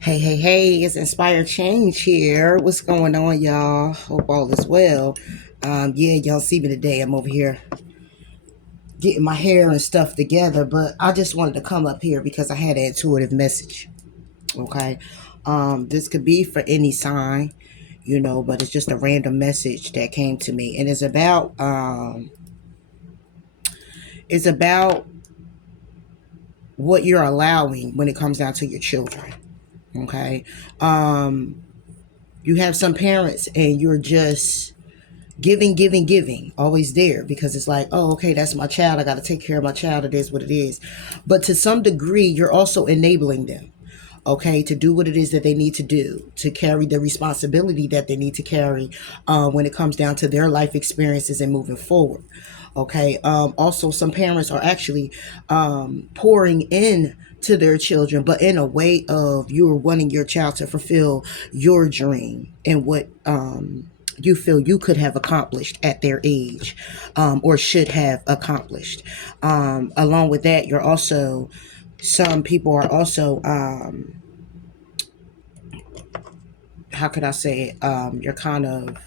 Hey, hey, hey, it's Inspired Change here. What's going on, y'all? Hope all is well. Yeah, y'all see me today. I'm over here getting my hair and stuff together, but I just wanted to come up here because I had an intuitive message. Okay. This could be for any sign, but it's just a random message that came to me. And it's about what you're allowing when it comes down to your children. Okay. Um, you have some parents and you're just giving, always there because it's like, oh, okay, that's my child. I got to take care of my child. It is what it is. But to some degree, you're also enabling them, okay, to do what it is that they need to do, to carry the responsibility that they need to carry when it comes down to their life experiences and moving forward. Okay. Also, some parents are actually pouring in to their children, but in a way of you are wanting your child to fulfill your dream and what you feel you could have accomplished at their age, or should have accomplished. Along with that, you're also, some people are also, how could I say it? You're kind of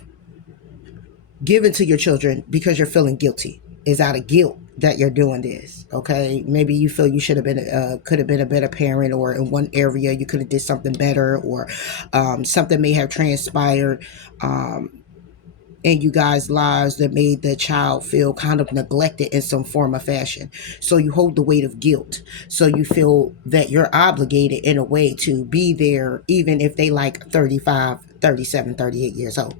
giving to your children because you're feeling guilty. It's out of guilt that you're doing this. Okay, maybe you feel you should have been, could have been a better parent, or in one area you could have did something better, or something may have transpired. In you guys' lives that made the child feel kind of neglected in some form or fashion. So you hold the weight of guilt. So you feel that you're obligated in a way to be there, even if they like 35, 37, 38 years old.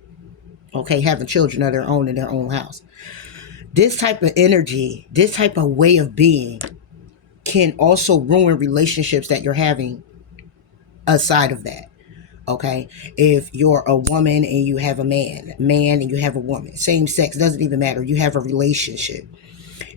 Okay, having children of their own in their own house. This type of energy, this type of way of being can also ruin relationships that you're having aside of that. Okay, if you're a woman and you have a man and you have a woman, same sex, doesn't even matter, you have a relationship,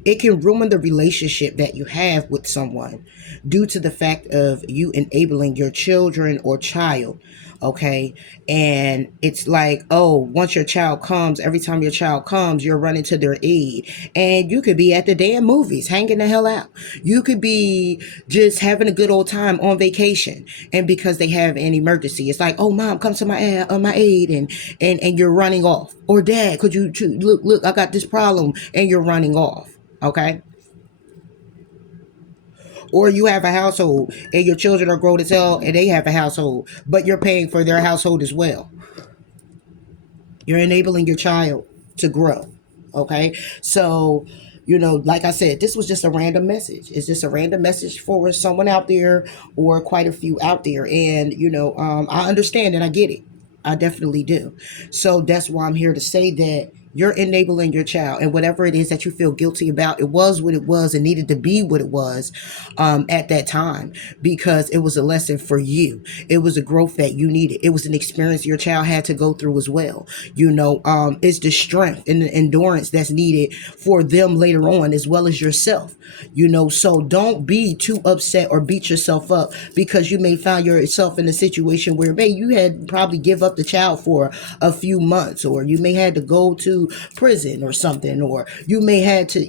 it can ruin the relationship that you have with someone due to the fact of you enabling your children or child. Okay. And it's like, oh, once your child comes, every time your child comes, you're running to their aid. And you could be at the damn movies, hanging the hell out. You could be just having a good old time on vacation. And because they have an emergency, it's like, oh, mom, come to my aid. And you're running off. Or dad, could you look, I got this problem, and you're running off. Okay. Or you have a household and your children are grown as hell and they have a household, but you're paying for their household as well. You're enabling your child to grow. Okay. So, like I said, this was just a random message. It's just a random message for someone out there, or quite a few out there. And, I understand and I get it. I definitely do. So that's why I'm here to say that you're enabling your child, and whatever it is that you feel guilty about, it was what it was and needed to be what it was, at that time, because it was a lesson for you. It was a growth that you needed. It was an experience your child had to go through as well. It's the strength and the endurance that's needed for them later on, as well as yourself. So don't be too upset or beat yourself up because you may find yourself in a situation where maybe you had probably give up the child for a few months, or you may had to go to prison or something, or you may had to,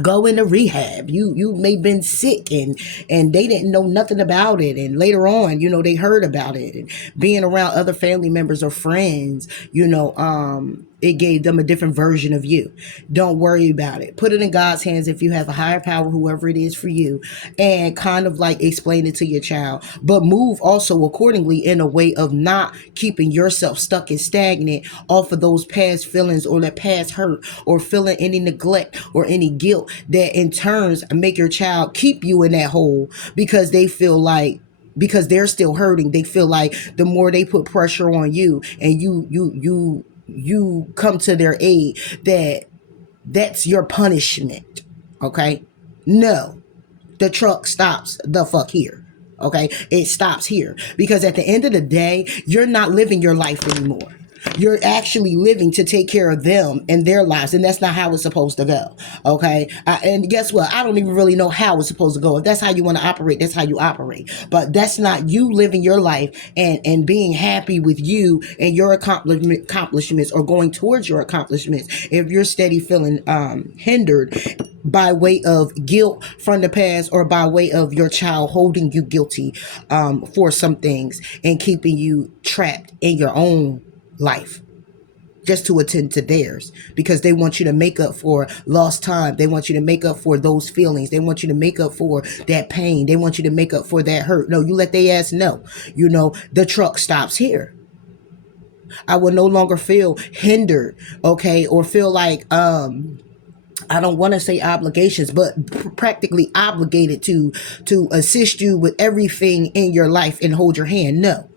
go into rehab. You may been sick, and they didn't know nothing about it, and later on, they heard about it, and being around other family members or friends, it gave them a different version of you. Don't worry about it. Put it in God's hands if you have a higher power, whoever it is for you, and kind of like explain it to your child. But move also accordingly in a way of not keeping yourself stuck and stagnant off of those past feelings or that past hurt, or feeling any neglect or any guilt that in turns make your child keep you in that hole, because they feel like, because they're still hurting, they feel like the more they put pressure on you and you come to their aid, that's your punishment. Okay. No, the truck stops the fuck here. Okay. It stops here, because at the end of the day, you're not living your life anymore. You're actually living to take care of them and their lives, and that's not how it's supposed to go. Okay, and guess what? I don't even really know how it's supposed to go. If that's how you want to operate, that's how you operate. But that's not you living your life and being happy with you and your accomplishments or going towards your accomplishments. If you're steady feeling hindered by way of guilt from the past or by way of your child holding you guilty for some things and keeping you trapped in your own life just to attend to theirs, because they want you to make up for lost time. They want you to make up for those feelings. They want you to make up for that pain. They want you to make up for that hurt. No, you let their ass know, the truck stops here. I will no longer feel hindered, okay, or feel like I don't want to say obligations, but practically obligated to assist you with everything in your life and hold your hand. No,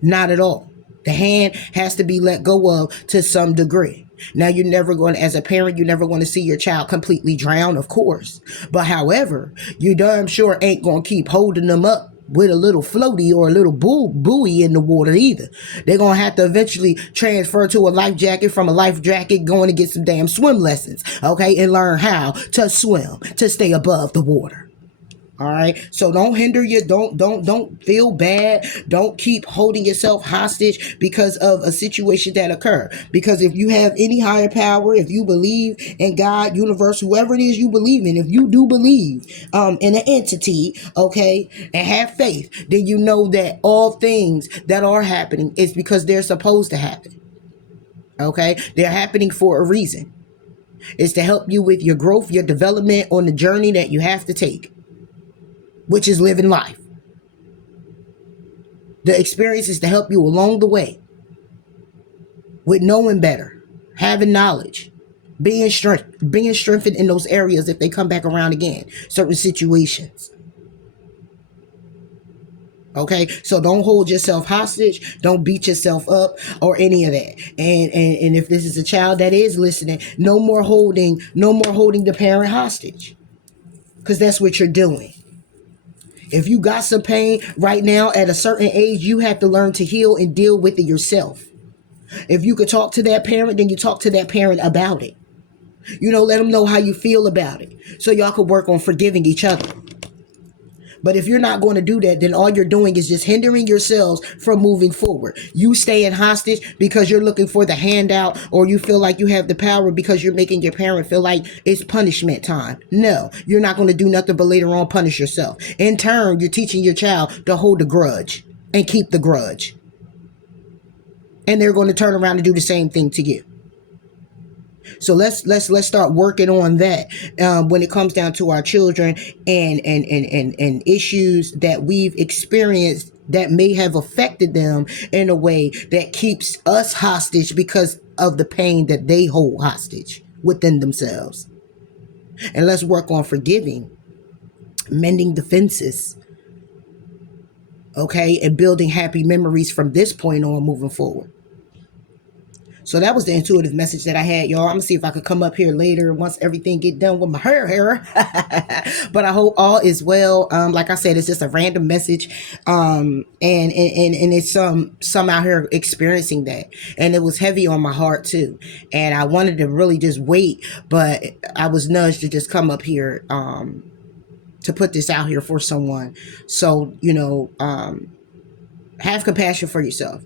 not at all. The hand has to be let go of to some degree. Now, you're never going to, as a parent, you're never going to see your child completely drown, of course. But however, you damn sure ain't going to keep holding them up with a little floaty or a little buoy in the water either. They're going to have to eventually transfer to a life jacket, from a life jacket going to get some damn swim lessons, okay, and learn how to swim, to stay above the water. All right. So don't hinder you. Don't feel bad. Don't keep holding yourself hostage because of a situation that occurred. Because if you have any higher power, if you believe in God, universe, whoever it is you believe in, if you do believe in an entity, okay, and have faith, then you know that all things that are happening is because they're supposed to happen. Okay. They're happening for a reason. It's to help you with your growth, your development on the journey that you have to take, which is living life. The experience is to help you along the way with knowing better, having knowledge, being strengthened in those areas if they come back around again, certain situations. Okay, so don't hold yourself hostage. Don't beat yourself up or any of that. And if this is a child that is listening, no more holding the parent hostage, because that's what you're doing. If you got some pain right now at a certain age, you have to learn to heal and deal with it yourself. If you could talk to that parent, then you talk to that parent about it. Let them know how you feel about it, so y'all could work on forgiving each other. But if you're not going to do that, then all you're doing is just hindering yourselves from moving forward. You staying hostage because you're looking for the handout, or you feel like you have the power because you're making your parent feel like it's punishment time. No, you're not going to do nothing but later on punish yourself. In turn, you're teaching your child to hold a grudge and keep the grudge. And they're going to turn around and do the same thing to you. So let's start working on that when it comes down to our children and issues that we've experienced that may have affected them in a way that keeps us hostage because of the pain that they hold hostage within themselves. And let's work on forgiving, mending the fences, okay, and building happy memories from this point on moving forward. So that was the intuitive message that I had, y'all. I'm gonna see if I could come up here later once everything get done with my hair. But I hope all is well. Like I said, it's just a random message. And it's some out here experiencing that. And it was heavy on my heart too. And I wanted to really just wait, but I was nudged to just come up here to put this out here for someone. So, have compassion for yourself.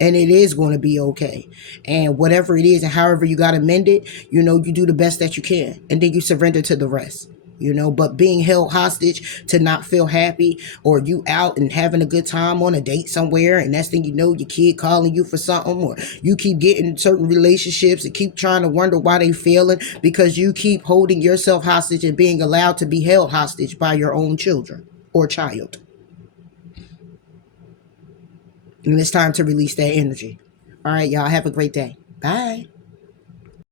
And it is going to be okay. And whatever it is and however you got to mend it, you do the best that you can. And then you surrender to the rest, But being held hostage to not feel happy, or you out and having a good time on a date somewhere, and next thing you know, your kid calling you for something, or you keep getting certain relationships and keep trying to wonder why they failing because you keep holding yourself hostage and being allowed to be held hostage by your own children or child. And it's time to release that energy. All right, y'all, have a great day. Bye.